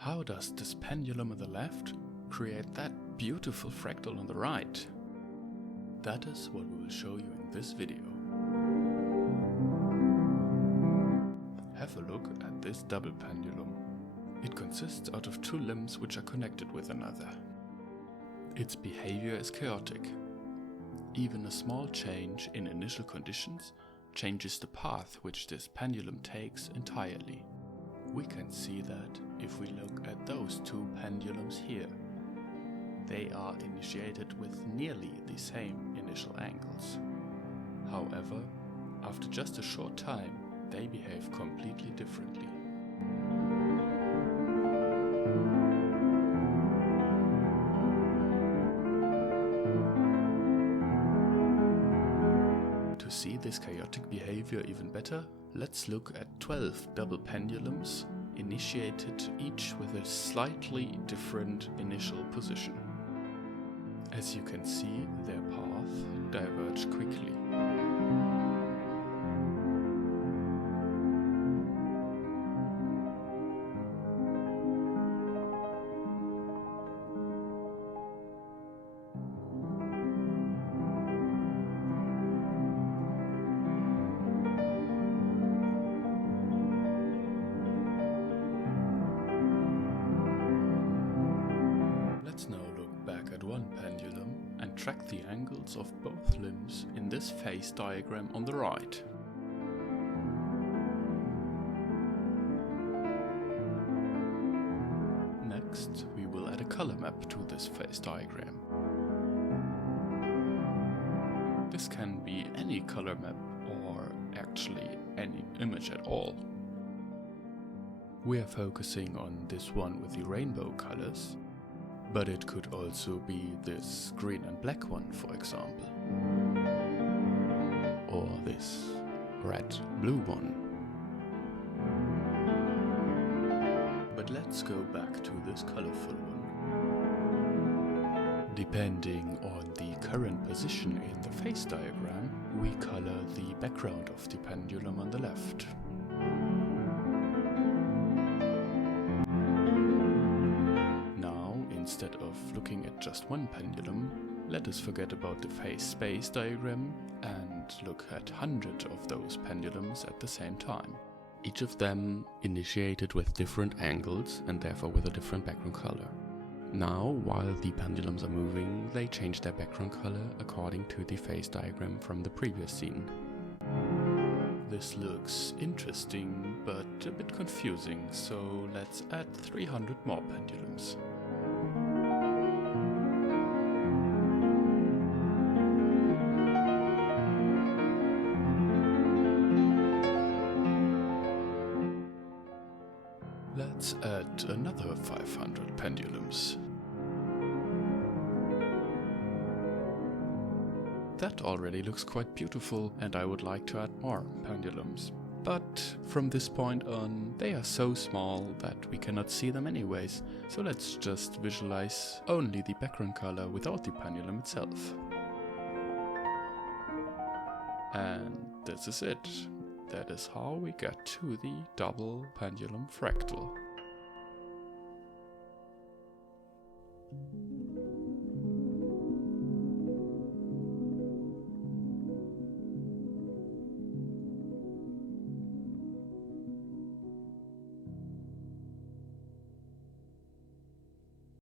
How does this pendulum on the left create that beautiful fractal on the right? That is what we will show you in this video. Have a look at this double pendulum. It consists out of two limbs which are connected with another. Its behavior is chaotic. Even a small change in initial conditions changes the path which this pendulum takes entirely. We can see that if we look at those two pendulums here. They are initiated with nearly the same initial angles. However, after just a short time, they behave completely differently. To see this chaotic behavior even better, let's look at 12 double pendulums initiated each with a slightly different initial position. As you can see, their path diverge quickly. Let's now look back at one pendulum and track the angles of both limbs in this phase diagram on the right. Next, we will add a color map to this phase diagram. This can be any color map or actually any image at all. We are focusing on this one with the rainbow colors, but it could also be this green and black one, for example. Or this red-blue one. But let's go back to this colorful one. Depending on the current position in the phase diagram, we color the background of the pendulum on the left. Instead of looking at just one pendulum, let us forget about the phase space diagram and look at hundreds of those pendulums at the same time. Each of them initiated with different angles and therefore with a different background color. Now, while the pendulums are moving, they change their background color according to the phase diagram from the previous scene. This looks interesting but a bit confusing, so let's add 300 more pendulums. Let's add another 500 pendulums. That already looks quite beautiful, and I would like to add more pendulums. But from this point on, they are so small that we cannot see them anyways, so let's just visualize only the background color without the pendulum itself. And this is it. That is how we get to the double pendulum fractal.